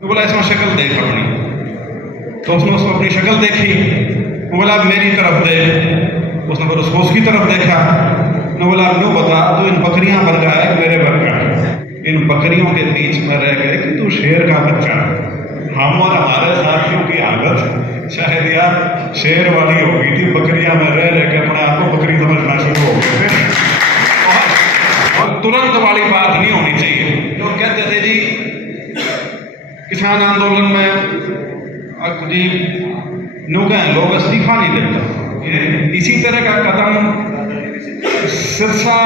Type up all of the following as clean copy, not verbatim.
तो बोला इसमें शक्ल देख अपनी। तो उसने उसको अपनी शक्ल देखी। वो बोला मेरी तरफ देख। उसने फिर उसकी तरफ देखा। ने बोला नो बता तू इन बकरियां बन रहा है मेरे बच्चा, इन बकरियों के बीच में रह गए कि तू शेर का बच्चा। हम और हमारे साथियों की आदत शायद यार शेर वाली हो गई थी, बकरियां में रह रह के अपने आप को बकरी समझना शुरू हो गए थे। और तुरंत वाली बात नहीं होनी चाहिए। लोग कहते थे जी किसान आंदोलन में जी नो कहें लोग इस्तीफा नहीं देता। इसी तरह का कदम सिरसा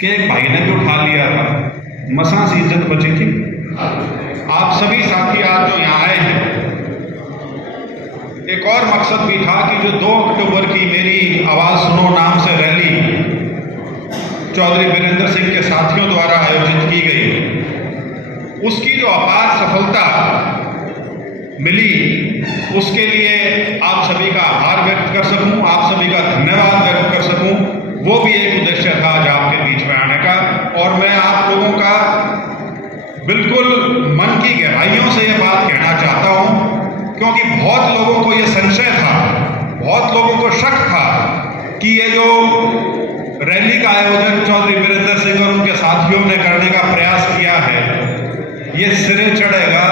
के एक भाई ने जो उठा लिया था, मसां सी इज्जत बची थी। आप सभी साथी आज जो यहाँ आए हैं, एक और मकसद भी था कि जो 2 अक्टूबर की मेरी आवाज सुनो नाम से रैली चौधरी वीरेंद्र सिंह के साथियों द्वारा आयोजित की गई, उसकी जो अपार सफलता मिली, उसके लिए आप सभी का आभार व्यक्त कर सकूं, आप सभी का धन्यवाद व्यक्त कर सकूं, वो भी एक उद्देश्य था आज आपके बीच में आने का। और मैं आप लोगों का बिल्कुल मन की गहराइयों से ये बात कहना चाहता हूं, क्योंकि बहुत लोगों को ये संशय था, बहुत लोगों को शक था कि ये जो रैली का आयोजन चौधरी वीरेंद्र सिंह और उनके साथियों ने करने का प्रयास किया है, ये सिरे चढ़ेगा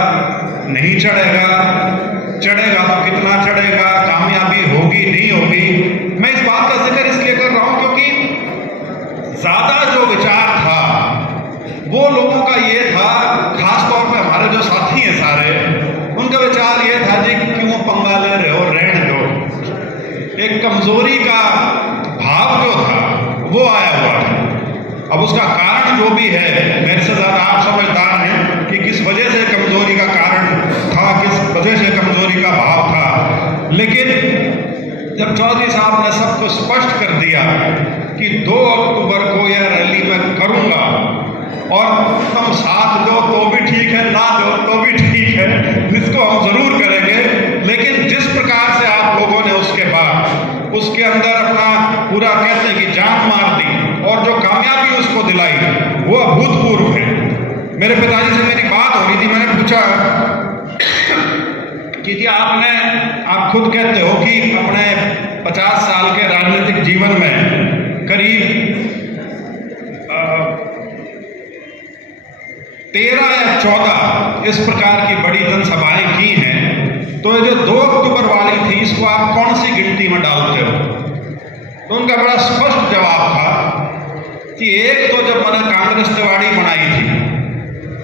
नहीं चढ़ेगा, चढ़ेगा तो कितना चढ़ेगा, कामयाबी होगी नहीं होगी। मैं इस बात का जिक्र इसलिए कर रहा हूं क्योंकि ज्यादा जो विचार था वो लोगों का ये था, खासतौर पे हमारे जो साथी हैं सारे, उनका विचार ये था जी क्यों पंगा ले रहे हो, रहने दो। एक कमजोरी का भाव जो था वो आया हुआ था। अब उसका कारण जो भी है, मेरे से ज्यादा आप समझदार हैं कि किस वजह से कमजोरी का कारण था, किस वजह से कमजोरी का भाव था। लेकिन जब चौधरी साहब ने सबको स्पष्ट कर दिया कि 2 अक्टूबर को यह रैली मैं करूंगा और तुम साथ दो तो भी ठीक है, ना दो तो भी ठीक है, इसको हम जरूर करेंगे, लेकिन जिस प्रकार से आप लोगों ने उसके बाद उसके अंदर अपना पूरा कहते हैं कि जान मार दी और जो कामयाबी उसको दिलाई वो अभूतपूर्व है। मेरे पिताजी से मेरी बात हो रही थी, मैंने पूछा कि जी आप खुद कहते हो कि अपने 50 साल के राजनीतिक जीवन में करीब 13 या 14 इस प्रकार की बड़ी जनसभाएं की हैं, तो ये जो 2 अक्टूबर वाली थी इसको आप कौन सी गिनती में डालते हो? तो उनका बड़ा स्पष्ट जवाब था कि एक तो जब मैंने कांग्रेस तिवाड़ी बनाई थी,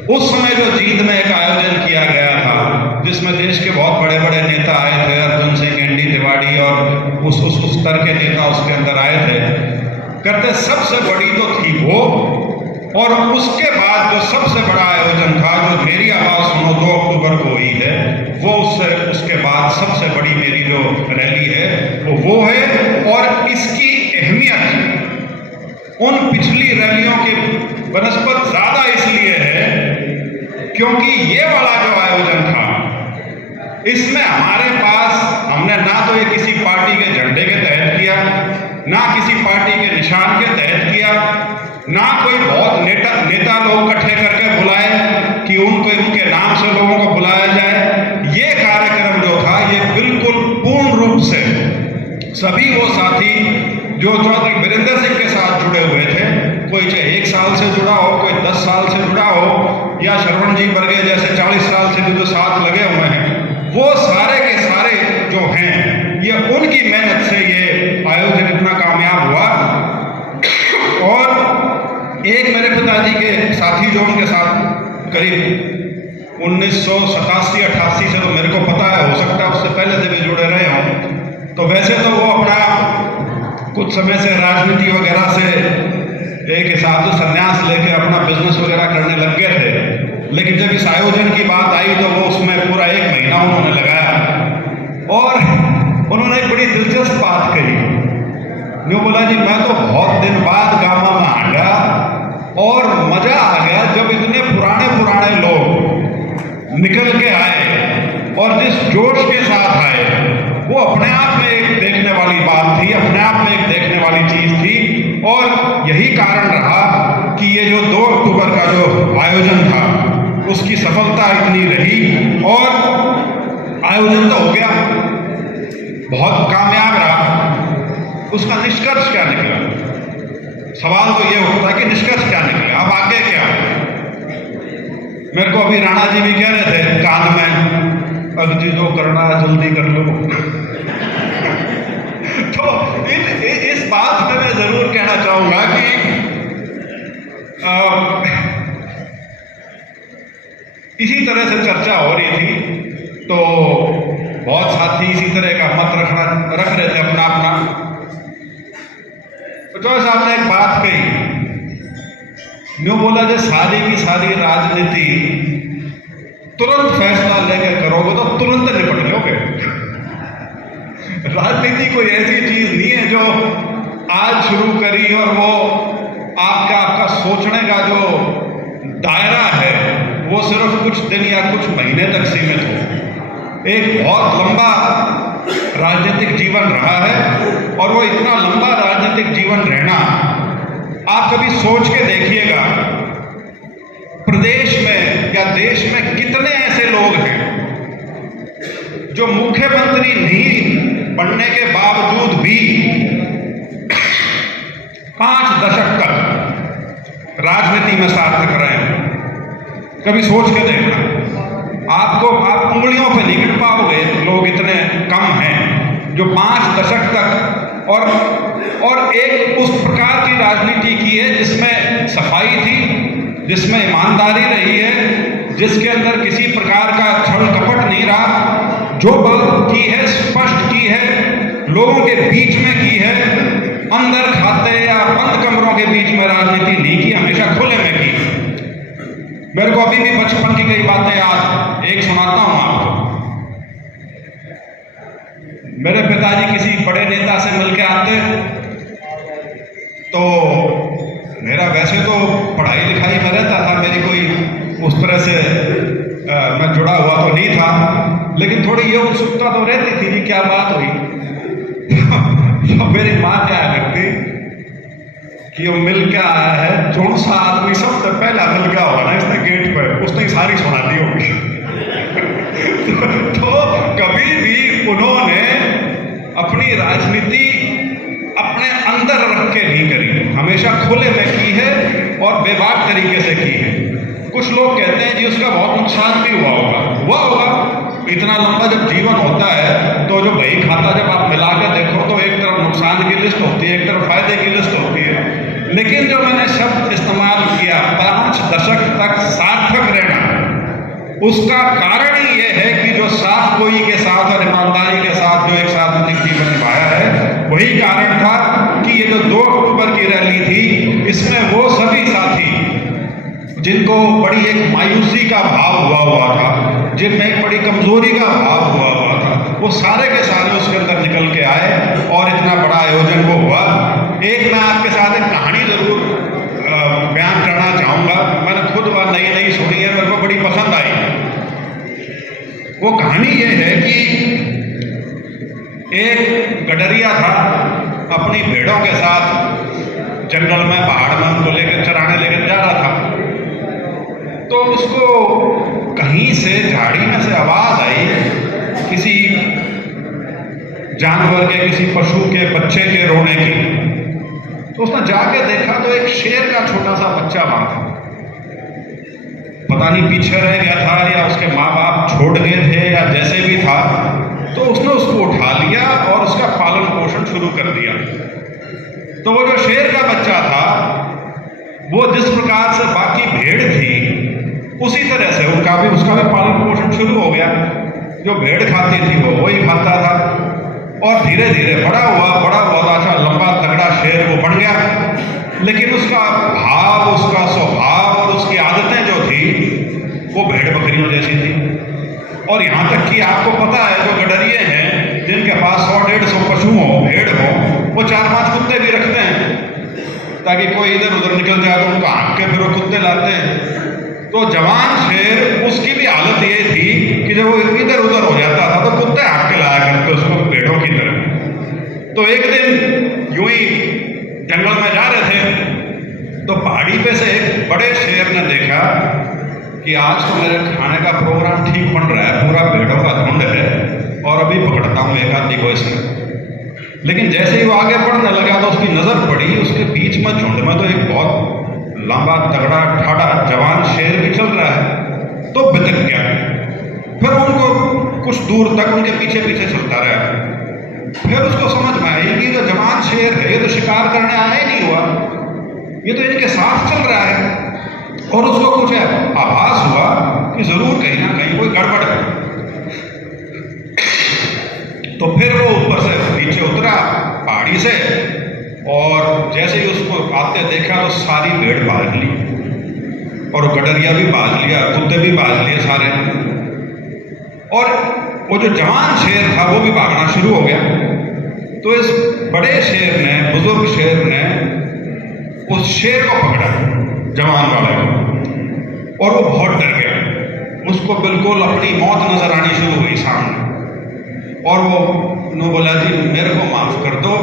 उस समय जो जींद में एक आयोजन किया गया था जिसमें देश के बहुत बड़े बड़े नेता आए थे, अर्जुन सिंह, एनडी तिवाड़ी और उस स्तर के नेता उसके अंदर आए थे, करते सबसे बड़ी तो थी वो। और उसके बाद जो सबसे बड़ा आयोजन था, जो मेरी आवाज सुनो 2 अक्टूबर को हुई है, वो उसके बाद सबसे बड़ी मेरी जो रैली है वो है। और इसकी अहमियत उन पिछली रैलियों की बनस्पत ज्यादा इसलिए है क्योंकि ये वाला जो आयोजन था, इसमें हमारे पास हमने ना तो ये किसी पार्टी के झंडे के तहत किया, ना किसी पार्टी के निशान के तहत किया, ना कोई बहुत नेता लोग इकट्ठे करके बुलाए कि उनके नाम से लोगों को बुलाया जाए। ये कार्यक्रम जो था ये बिल्कुल पूर्ण रूप से सभी वो साथी जो चौधरी वीरेंद्र सिंह के साथ जुड़े हुए थे, कोई चाहे 1 साल से जुड़ा हो, कोई 10 साल से जुड़ा हो, या श्रवण जी वर्गे जैसे 40 साल से जो साथ लगे हुए हैं, वो सारे के सारे जो हैं ये उनकी मेहनत से ये आयोजन इतना कामयाब हुआ। और एक मेरे पिताजी के साथी जो उनके साथ करीब 1987-88 से, तो मेरे को पता है, हो सकता है उससे पहले से भी जुड़े रहे हों, तो वैसे तो वो अपना कुछ समय से राजनीति वगैरह से एक हिसाब से संन्यास लेके अपना बिजनेस वगैरह करने लग गए थे, लेकिन जब इस आयोजन की बात आई तो वो उसमें पूरा 1 महीना उन्होंने लगाया। और उन्होंने एक बड़ी दिलचस्प बात कही, जो बोला जी मैं तो बहुत दिन बाद गामा में आ गया और मजा आ गया जब इतने पुराने लोग निकल के आए और जिस जोश के साथ आए, वो अपने आप में एक देखने वाली बात थी, अपने आप में एक देखने वाली चीज थी। और यही कारण रहा कि ये जो 2 अक्टूबर का जो आयोजन था उसकी सफलता इतनी रही आयोजन तो हो गया, बहुत कामयाब रहा, उसका निष्कर्ष क्या निकला? सवाल तो ये होता है कि निष्कर्ष क्या निकला, अब आगे क्या? मेरे को अभी राणा जी भी कह रहे थे कान में, अब जी जो करना है जल्दी कर लो। तो इस बात में मैं जरूर कहना चाहूंगा कि इसी तरह से चर्चा हो रही थी तो बहुत साथी इसी तरह का मत रख रहे थे अपना अपना। तो जो साहब ने एक बात कही, यूं बोला जो सारी की सारी राजनीति तुरंत फैसला लेकर करोगे तो तुरंत निपट लोगे। राजनीति कोई ऐसी चीज नहीं है जो आज शुरू करी और वो आपका सोचने का जो दायरा है वो सिर्फ कुछ दिन या कुछ महीने तक सीमित हो। एक बहुत लंबा राजनीतिक जीवन रहा है और वो इतना लंबा राजनीतिक जीवन रहना, आप कभी सोच के देखिएगा प्रदेश में या देश में कितने ऐसे लोग हैं जो मुख्यमंत्री नहीं बनने के बावजूद भी 5 दशक तक राजनीति में सार्थक रहे हैं। कभी सोच के देखना, आप उंगलियों पे नहीं गिन पाओगे लोग इतने कम हैं जो 5 दशक तक और एक उस प्रकार की राजनीति की है जिसमें सफाई थी, जिसमें ईमानदारी रही है, जिसके अंदर किसी प्रकार का छल कपट नहीं रहा, जो बात की है स्पष्ट की है, लोगों के बीच में की है, अंदर खाते या बंद कमरों के बीच में राजनीति नहीं की, हमेशा खुले में की। मेरे को अभी भी बचपन की कई बातें याद, एक सुनाता हूं आपको। मेरे पिताजी किसी बड़े नेता से मिलके आते तो मेरा वैसे तो पढ़ाई लिखाई में रहता था, मेरी कोई उस तरह से मैं जुड़ा हुआ तो नहीं था, लेकिन थोड़ी ये उत्सुकता तो रहती थी कि क्या बात हुई। तो मेरी माँ क्या लगती कि वो मिल के आया है, कौन सा आदमी सबसे पहला मिल गया होगा ना इसने गेट पर, उसने सारी सुना दी होगी। तो कभी भी उन्होंने अपनी राजनीति अपने अंदर रख के नहीं करी, हमेशा खुले में की है और बेबाक तरीके से की है। कुछ लोग कहते हैं जी उसका बहुत नुकसान भी हुआ होगा। इतना लंबा जब जीवन होता है तो जो बही खाता जब आप मिला के देखो तो एक तरफ नुकसान की लिस्ट होती है, एक तरफ फायदे की लिस्ट होती है। लेकिन जो मैंने शब्द इस्तेमाल किया 5 दशक तक सार्थक रहना, उसका कारण ही यह है कि जो साफ गोई के साथ और ईमानदारी के साथ जो एक राजनीतिक जीवन निभाया है, वही कारण था कि ये जो 2 अक्टूबर की रैली थी, इसमें वो सभी साथी जिनको बड़ी एक मायूसी का भाव हुआ था, जिनमें एक बड़ी कमजोरी का भाव हुआ था, वो सारे के सारे उसके अंदर निकल के आए और इतना बड़ा आयोजन वो हुआ। एक मैं आपके साथ एक कहानी जरूर बयान करना चाहूंगा, मैंने खुद वह नई सुनी है, मेरे को बड़ी पसंद आई। वो कहानी ये है कि एक गडरिया था, अपनी भेड़ों के साथ जंगल में पहाड़ में उनको लेकर चराने लेकर जा रहा था। तो उसको कहीं से झाड़ी में से आवाज आई किसी जानवर के, किसी पशु के बच्चे के रोने की। तो उसने जाके देखा तो एक शेर का छोटा सा बच्चा वहां था, पता नहीं पीछे रह गया था या उसके माँ बाप छोड़ गए थे या जैसे भी था। तो उसने उसको उठा लिया और उसका पालन पोषण शुरू कर दिया। तो वो जो शेर का बच्चा था वो जिस प्रकार से बाकी भेड़ थी उसी तरह से उसका भी पालन पोषण शुरू हो गया। जो भेड़ खाती थी वो वही खाता था और धीरे धीरे बड़ा हुआ अच्छा लंबा तगड़ा शेर वो बन गया। लेकिन उसका भाव, उसका स्वभाव और उसकी आदतें जो थी वो भेड़ बकरियों जैसी थी। और यहाँ तक कि आपको पता है जो गडरिये हैं जिनके पास 100-150 पशु हो, भेड़ हो, वो 4-5 कुत्ते भी रखते हैं ताकि कोई इधर उधर निकल जाए तो उनको हाँक के फिर वो कुत्ते लाते हैं। तो जवान शेर उसकी भी हालत ये थी कि जब वो इधर उधर हो जाता था तो कुत्ते हाँक के लाया करते उसको भेड़ों की तरह। तो एक दिन यूं ही जंगल में जा रहे थे तो पहाड़ी पे से एक बड़े शेर ने देखा कि आज तो मेरे खाने का प्रोग्राम ठीक बन रहा है, पूरा भेड़ों का झुंड है वो इसने। लेकिन जैसे ही वो आगे बढ़ने लगा तो उसकी नजर पड़ी, उसके बीच में झुंड में तो एक बहुत लंबा तगड़ा ठाड़ा जवान शेर भी चल रहा है। तो बितक गया। फिर उनको कुछ दूर तक उनके पीछे पीछे चलता रहा। फिर उसको समझ में आई कि जो जवान शेर है ये तो शिकार करने आया ही नहीं हुआ, ये तो इनके साथ चल रहा है। और उसको कुछ आभास हुआ कि जरूर कहीं ना कहीं कोई गड़बड़ है। तो फिर वो ऊपर से नीचे उतरा पहाड़ी से, और जैसे ही उसको आते देखा तो सारी भेड़ भाग ली, और गडरिया भी भाग लिया, कुत्ते भी भाग लिए सारे। और वो जो जवान शेर था वो भी भागना शुरू हो गया। तो इस बड़े शेर ने, बुजुर्ग शेर ने उस शेर को पकड़ा, जवान वाले को, और वो बहुत डर गया। उसको बिल्कुल अपनी मौत नजर आनी शुरू हुई सामने। और वो बोला जी मेरे को माफ कर दो,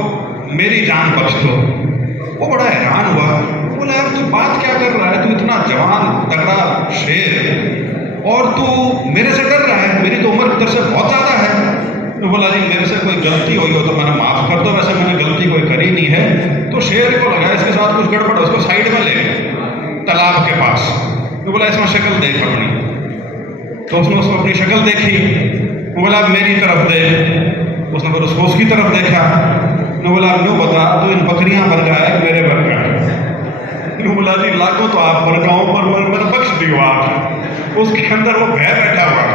मेरी जान बख्श दो। वो बड़ा हैरान हुआ, बोला यार तू बात क्या कर रहा है, तू इतना जवान तगड़ा शेर और तू मेरे से डर रहा है, मेरी तो उम्र तेरे से बहुत ज्यादा है। तो बोला जी मेरे से कोई गलती हुई हो तो मैंने माफ कर दो, वैसे मैंने गलती कोई करी नहीं है। तो शेर को लगा इसके साथ कुछ गड़बड़, उसको साइड में ले गए तालाब के पास। तो बोला इसमें शक्ल देख अपनी। तो उसने उसको अपनी शक्ल देखी, वो बोला मेरी तरफ देख। उसने फिर उसको उसकी तरफ देखा। ने बोला नो बता तो इन बकरियां बन रहा है मेरे बन रहा। बोला जी लागो तो आप बन गाँव पर मैंने बख्श दियो आप। उसके अंदर वो भय बैठा हुआ।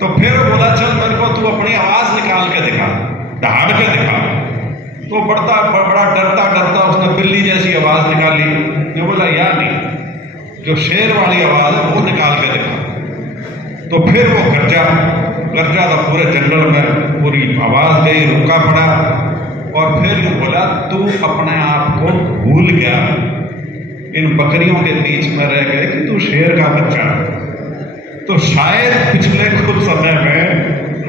तो फिर बोला चल मेरे को तू अपनी आवाज निकाल के दिखा, दहाड़ के दिखा। तो बड़ा डरता डरता उसने बिल्ली जैसी आवाज निकाली। जो बोला यार नहीं, जो शेर वाली आवाज है वो निकाल के दिखा। तो फिर वो गरजा तो पूरे जंगल में पूरी आवाज दे, रुका पड़ा। और फिर यूं बोला तू अपने आप को भूल गया इन बकरियों के बीच में रह गए कि तू शेर का बच्चा। तो शायद पिछले कुछ समय में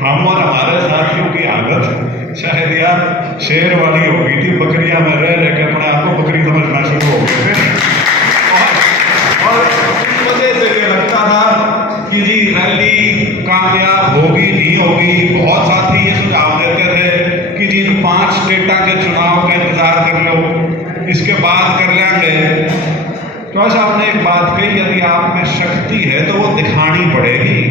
हम और हमारे साथियों की आदत शायद यार शेर वाली हो गई थी, बकरियां में रह रह के अपने आप को बकरी समझना शुरू हो गए थे। और इस वजह से ये लगता था कि जी रैली कामयाब होगी नहीं होगी। बहुत साथी ये सुझाव देते थे कि जी 5 स्टेटा के चुनाव का इंतजार कर लो, इसके बाद कर लेंगे। तो साहब ने एक बात कही, यदि आप में शक्ति है तो वो दिखानी पड़ेगी।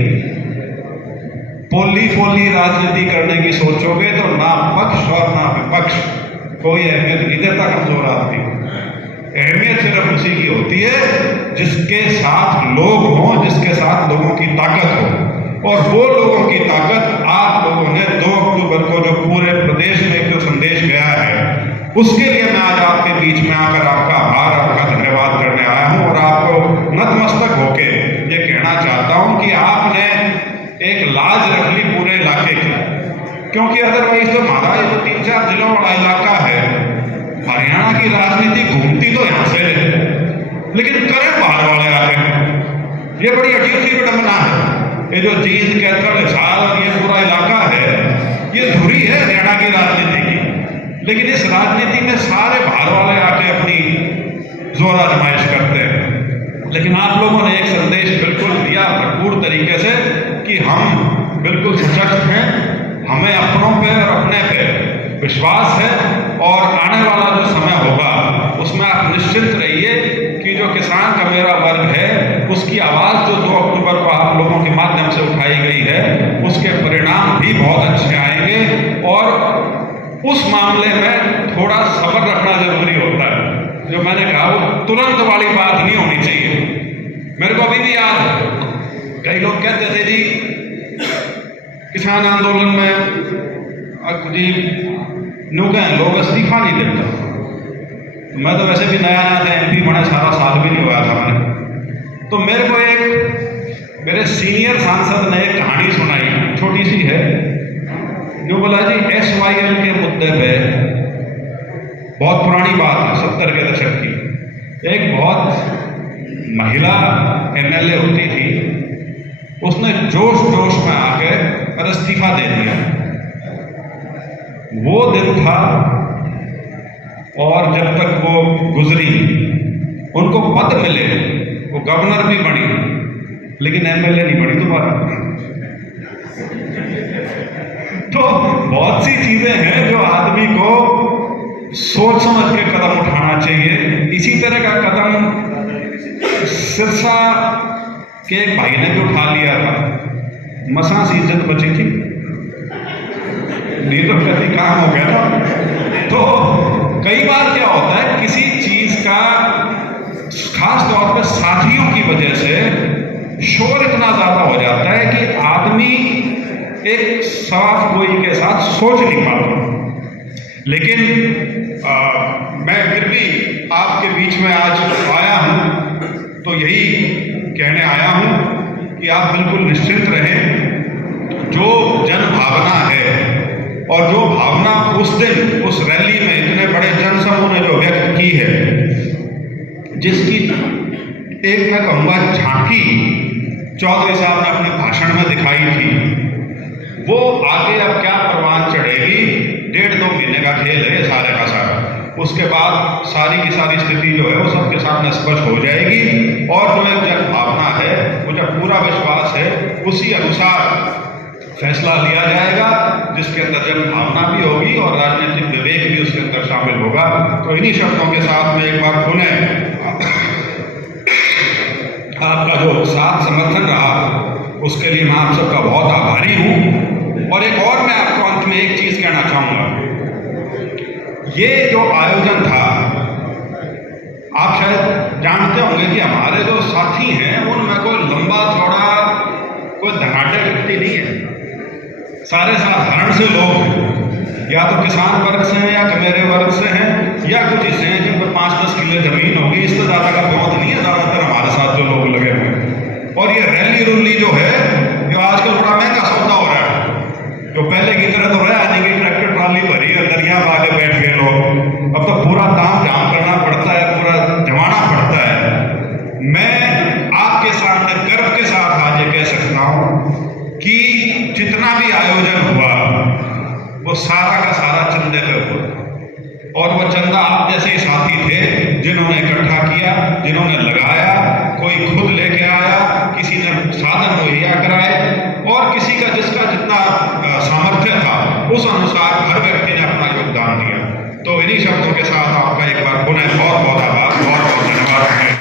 पोली पोली राजनीति करने की सोचोगे तो ना पक्ष और ना विपक्ष कोई अहमियत नहीं देता कमजोर आदमी। अहमियत सिर्फ उसी की होती है जिसके साथ लोग हों, जिसके साथ लोगों की ताकत हो। और वो लोगों की ताकत आप लोगों ने 2 अक्टूबर को जो पूरे प्रदेश में जो संदेश गया है, उसके लिए मैं आज आपके बीच में आकर आपका आभार, आपका धन्यवाद करने आया हूं। और आपको नतमस्तक होके ये कहना चाहता हूं कि आपने एक लाज रख ली पूरे इलाके की। क्योंकि अदरवाइज तो हमारा ये जो 3-4 जिलों वाला इलाका है, हरियाणा की राजनीति घूमती तो यहां से, लेकिन करण बाहर वाले आते हैं। ये बड़ी अजीब सी विडंबना है। ये जो जींद कैथल हिसार और ये पूरा इलाका है, ये धुरी है हरियाणा की राजनीति की। लेकिन इस राजनीति में सारे बाहर वाले आके अपनी जोर आजमाइश करते हैं। लेकिन आप लोगों ने एक संदेश बिल्कुल दिया भरपूर तरीके से कि हम बिल्कुल सशक्त हैं, हमें अपनों पे और अपने पे विश्वास है। और आने वाला जो समय होगा उसमें आप निश्चिंत रहिए कि जो किसान का मेरा वर्ग है उसकी आवाज जो 2 अक्टूबर को आप लोगों के माध्यम से उठाई गई है, उसके परिणाम भी बहुत अच्छे आएंगे। और उस मामले में थोड़ा सब्र रखना जरूरी होता है। जो मैंने कहा वो तुरंत वाली बात नहीं होनी चाहिए। मेरे को अभी भी याद, कई लोग कहते थे जी किसान आंदोलन में जी लोग इस्तीफा नहीं देता। तो मैं तो वैसे भी नया था, MP बना, सारा साल भी नहीं हुआ था मैंने। तो मेरे को एक मेरे सीनियर सांसद ने एक कहानी सुनाई, छोटी सी है। जो बोला जी SYL के मुद्दे पे, बहुत पुरानी बात है, 70 के दशक की, एक बहुत महिला MLA होती थी, उसने जोश जोश में आके और इस्तीफा दे दिया। वो दिन था और जब तक वो गुजरी उनको पद मिले, वो गवर्नर भी बनी लेकिन MLA नहीं बनी दोबारा। तो बहुत ऐसी चीजें हैं जो आदमी को सोच समझ के कदम उठाना चाहिए। इसी तरह का कदम सिरसा के एक भाई ने भी उठा लिया था, मसां सी इज्जत बची थी, नहीं तो कभी काम हो गया था। तो कई बार क्या होता है, किसी चीज का खास तौर पर साथियों की वजह से शोर इतना ज्यादा हो जाता है कि आदमी एक साफ गोई के साथ सोच नहीं पाता। लेकिन मैं फिर भी आपके बीच में आज आया हूं तो यही कहने आया हूं कि आप बिल्कुल निश्चिंत रहें। जो जन भावना है और जो भावना उस दिन उस रैली में इतने बड़े जनसमूह ने जो व्यक्त की है, जिसकी एक मैं कहूंगा झांकी चौधरी साहब ने अपने भाषण में दिखाई थी, वो आगे अब क्या परवान चढ़ेगी, 1.5-2 महीने का खेल है सारे का सारा। उसके बाद सारी की सारी स्थिति जो है वो सबके सामने स्पष्ट हो जाएगी और जो एक जन भावना है, मुझे पूरा विश्वास है उसी अनुसार फैसला लिया जाएगा, जिसके अंदर जन भावना भी होगी और राजनीतिक विवेक भी उसके अंदर शामिल होगा। तो इन्हीं शब्दों के साथ में एक बार पुनः आपका जो साथ समर्थन रहा उसके लिए मैं आप सबका बहुत आभारी हूं। और एक और मैं आपको अंत में एक चीज कहना चाहूंगा, ये जो आयोजन था, आप शायद जानते होंगे कि हमारे जो साथी हैं उनमें कोई लंबा चौड़ा कोई धनाटे व्यक्ति नहीं है, सारे साधारण से लोग हैं, या तो किसान वर्ग से हैं या कमेरे वर्ग से हैं या कुछ ऐसे हैं जिन पर 5-10 किलो जमीन होगी, इससे ज्यादा का बहुत नहीं है ज्यादातर हमारे साथ जो लोग लगे हुए हैं। और ये रैली रुली जो है, जो आजकल बड़ा महंगा सौदा हो रहा है, जो पहले की तरह तो रहा नहीं कि ट्रैक्टर ट्राली भरी और दरिया में आगे बैठ गए लोग, अब तो पूरा ताम झाम करना पड़ता है, पूरा जमाना पड़ता है। मैं आपके सामने गर्व के साथ आज ये कह सकता हूं कि जितना भी आयोजन हुआ वो सारा का सारा चंदे पे हुआ और वो चंदा आप जैसे ही साथी थे जिन्होंने इकट्ठा किया, जिन्होंने लगाया, कोई खुद लेके आया, किसी ने साधन मुहैया कराए और किसी का जिसका जितना सामर्थ्य था उस अनुसार हर व्यक्ति ने अपना योगदान दिया। तो इन्हीं शब्दों के साथ आपका एक बार पुनः बहुत बहुत आभार, बहुत बहुत धन्यवाद।